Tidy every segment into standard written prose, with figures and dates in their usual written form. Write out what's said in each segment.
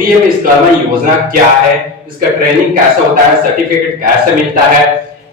PM Vishwakarma योजना क्या है, इसका ट्रेनिंग कैसे होता है, सर्टिफिकेट कैसे मिलता है,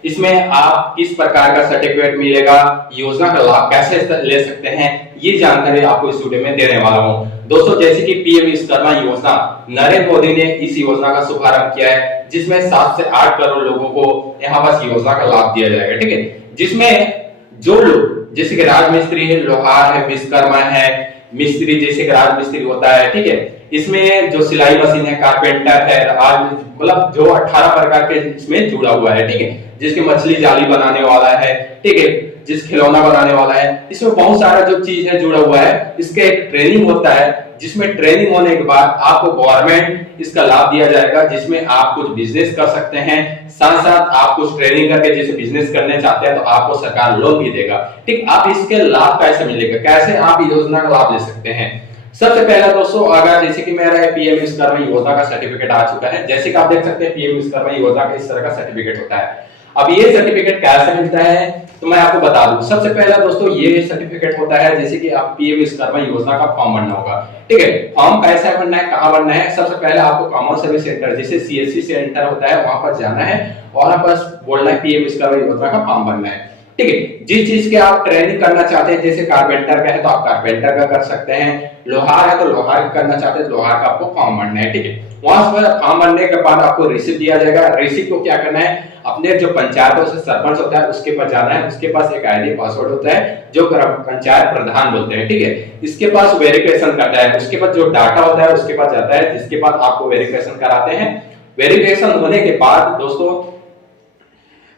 इसमें आप किस प्रकार का सर्टिफिकेट मिलेगा, योजना का लाभ कैसे ले सकते हैं, ये जानकारी आपको इस वीडियो में देने वाला हूं। दोस्तों, जैसे कि पीएम विश्वकर्मा योजना, नरेंद्र मोदी ने इस योजना का शुभारंभ किया है, जिसमें 7 से 8 करोड़ लोगों को यहाँ बस योजना का लाभ दिया जाएगा। ठीक है, जिसमें जो लोग जैसे कि राजमिस्त्री है, लोहार है, विश्वकर्मा है, मिस्त्री जैसे कि राजमिस्त्री होता है, ठीक है, इसमें जो सिलाई मशीन है, कारपेंटर है, आज मतलब जो 18 प्रकार के इसमें जुड़ा हुआ है, ठीक है, जिसके मछली जाली बनाने वाला है, ठीक है, जिस खिलौना बनाने वाला है, इसमें बहुत सारा जो चीज है जुड़ा हुआ है। इसका एक ट्रेनिंग होता है, जिसमें ट्रेनिंग होने के बाद आपको गवर्नमेंट इसका लाभ दिया जाएगा, जिसमें आप कुछ बिजनेस कर सकते हैं, साथ साथ आप कुछ ट्रेनिंग करके जैसे बिजनेस करने चाहते हैं तो आपको सरकार लोन भी देगा। ठीक, आप इसके लाभ कैसे मिलेगा, कैसे आप योजना का लाभ ले सकते हैं। सबसे पहला दोस्तों, अगर जैसे कि मेरा पीएम विश्वकर्मा योजना का सर्टिफिकेट आ चुका है, जैसे कि आप देख सकते हैं पीएम विश्वकर्मा योजना का इस तरह का सर्टिफिकेट होता है। अब ये सर्टिफिकेट कैसे मिलता है तो मैं आपको बता दूं। सबसे पहला दोस्तों, ये सर्टिफिकेट होता है जैसे कि आप पीएम विश्वकर्मा योजना का फॉर्म भरना होगा। ठीक है, फॉर्म कैसे भरना है, कहां भरना है, सबसे पहले आपको कॉमन सर्विस सेंटर जैसे सीएससी सेंटर होता है वहां पर जाना है और वहां पर बोलना है पीएम विश्वकर्मा योजना का फॉर्म भरना है। ठीक है, जिस चीज के आप ट्रेनिंग करना चाहते हैं, जैसे कारपेंटर का है तो आप कारपेंटर का कर सकते हैं, लोहार है तो लोहार का करना चाहते हैं तो लोहार का आपको फॉर्म भरना है। ठीक है, वहां पर फॉर्म भरने के बाद आपको रिसिप्ट दिया जाएगा। रिसिप्ट को क्या करना है, अपने जो पंचायतों से सरपंच होता है उसके पास जाना है, उसके पास एक आईडी पासवर्ड होता है जो पंचायत प्रधान बोलते हैं। ठीक है, इसके पास वेरिफिकेशन करता है, उसके पास जो डाटा होता है उसके पास जाता है, जिसके बाद आपको वेरिफिकेशन कराते हैं। वेरिफिकेशन होने के बाद दोस्तों,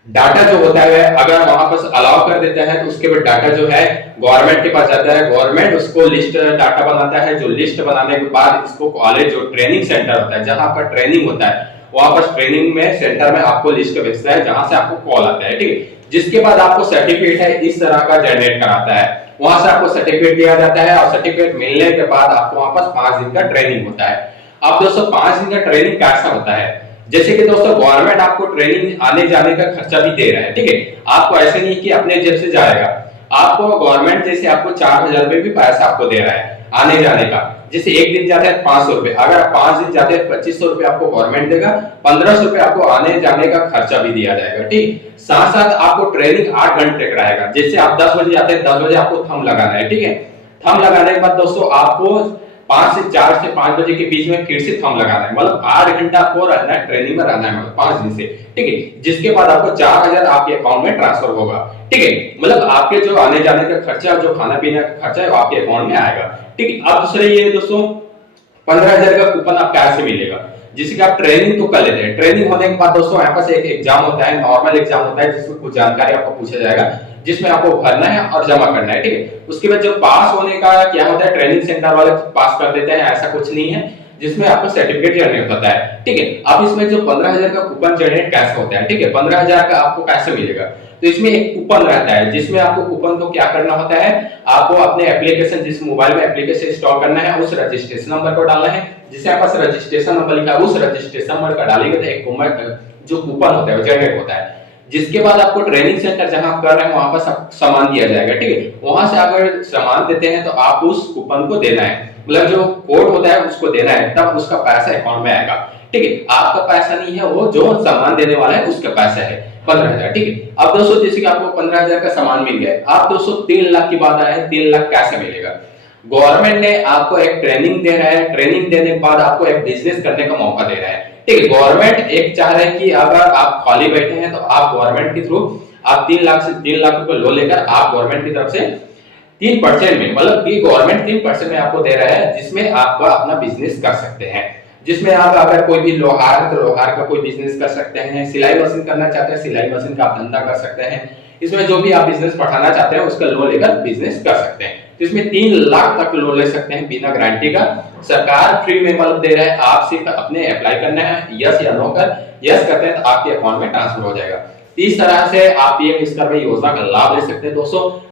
डाटा जो होता है अगर वहां पर अलाउ कर देता है तो उसके बाद डाटा जो है गवर्नमेंट के पास जाता है, गवर्नमेंट उसको लिस्ट डाटा बनाता है। जो लिस्ट बनाने के बाद इसको कॉलेज जो ट्रेनिंग सेंटर होता है जहां आपका ट्रेनिंग होता है वहां पर ट्रेनिंग में सेंटर में आपको लिस्ट भेजता है जहां से आपको कॉल आता है। ठीक है, जिसके बाद आपको सर्टिफिकेट है इस तरह का जनरेट कराता है, वहां से आपको सर्टिफिकेट दिया जाता है और सर्टिफिकेट मिलने के बाद आपको वहां पर 5 दिन का ट्रेनिंग होता है। अब दोस्तों 5 दिन का ट्रेनिंग कैसा होता है, जैसे कि दोस्तों गवर्नमेंट आपको ट्रेनिंग आने जाने का खर्चा भी दे रहा है। ठीक है, आपको ऐसे नहीं कि अपने जेब से जाएगा, आपको गवर्नमेंट जैसे आपको 4000 रुपए भी पैसा आपको दे रहा है आने जाने का। जैसे एक दिन जाते हैं 500 रुपए, अगर आप 5 दिन जाते हैं 2500 रुपए आपको गवर्नमेंट देगा, 1500 रुपए आपको आने जाने का खर्चा भी दिया जाएगा। ठीक, साथ साथ आपको ट्रेनिंग 8 घंटे कराएगा। जैसे आप 10 बजे आते हैं 10 बजे आपको थंब लगाना है। ठीक है, थंब लगाने के बाद दोस्तों आपको 5 से 4 से 5 बजे के बीच में फिर से थंब लगाना है, मतलब 8 घंटा आपको रहना है, ट्रेनिंग में रहना है, मतलब 5 दिन से। ठीक है, जिसके बाद आपको 4000 आपके अकाउंट में ट्रांसफर होगा। ठीक है, मतलब आपके जो आने जाने का खर्चा, जो खाना पीने का खर्चा है वो आपके अकाउंट में आएगा। ठीक है, अब दूसरे ये दोस्तों 15000 का कूपन आप कैसे मिलेगा, जिससे कि आप ट्रेनिंग तो कर लेते हैं। ट्रेनिंग होने के बाद दोस्तों यहाँ पर एक एग्जाम होता है, नॉर्मल एग्जाम होता है, जिसमें कुछ जानकारी आपको पूछा जाएगा, जिसमें आपको भरना है और जमा करना है। ठीक है, उसके बाद जो पास होने का क्या होता है, ट्रेनिंग सेंटर वाले पास कर देते हैं, ऐसा कुछ नहीं है, जिसमें आपको सर्टिफिकेट जनरेट होता है। ठीक है, अब इसमें जो 15000 का कूपन जनरेट कैसे होता है, ठीक है, 15000 का आपको कैसे मिलेगा, तो इसमें एक कूपन रहता है, जिसमें आपको कूपन को क्या करना होता है, आपको अपने एप्लीकेशन, जिस मोबाइल में एप्लीकेशन इंस्टॉल करना है उस रजिस्ट्रेशन नंबर को डालना है, जिसे आपका रजिस्ट्रेशन नंबर लिखा है उस रजिस्ट्रेशन नंबर का डालेंगे तो एक जो कूपन होता है वो जनरेट होता है। जिसके बाद आपको ट्रेनिंग सेंटर जहां आप कर रहे हैं वहां पर सामान दिया जाएगा। ठीक है, वहां से अगर सामान देते हैं तो आप उस कूपन को देना है, मतलब जो कोड होता है उसको देना है, तब उसका पैसा अकाउंट में आएगा। ठीक है, आपका पैसा नहीं है, वो जो सामान देने वाला है उसका पैसा है 15000। ठीक है, अब दोस्तों जैसे कि आपको 15000 का सामान मिल गया, आप दोस्तों 3 लाख की बात आए, 3 लाख कैसे मिलेगा। गवर्नमेंट ने आपको एक ट्रेनिंग दे रहा है, ट्रेनिंग देने के बाद आपको एक बिजनेस करने का मौका दे रहा है। ठीक है, गवर्नमेंट एक चाह रहा है कि अगर आप खाली बैठे हैं तो आप गवर्नमेंट के थ्रू आप 3 लाख से 3 लाख रुपए लोन लेकर आप गवर्नमेंट की तरफ से 3% में, मतलब कि गवर्नमेंट 3% में आपको दे रहा है, जिसमें आप अपना बिजनेस कर सकते हैं। जिसमें आप अगर कोई भी लोहार है तो लोहार का कोई बिजनेस कर सकते हैं, सिलाई मशीन करना चाहते हैं सिलाई मशीन का आप धंधा कर सकते हैं, इसमें जो भी आप बिजनेस बढ़ाना चाहते हैं उसका लोन लेकर बिजनेस कर सकते हैं। तो इसमें 3 लाख तक लोन ले सकते हैं बिना गारंटी का, सरकार फ्री में मतलब दे रहा है, आप सिर्फ अपने अप्लाई करना है, यस या नो कर, यस करते हैं तो आपके अकाउंट में ट्रांसफर हो जाएगा। इस तरह से आप पीएम विश्वकर्मा योजना का लाभ ले सकते हैं दोस्तों।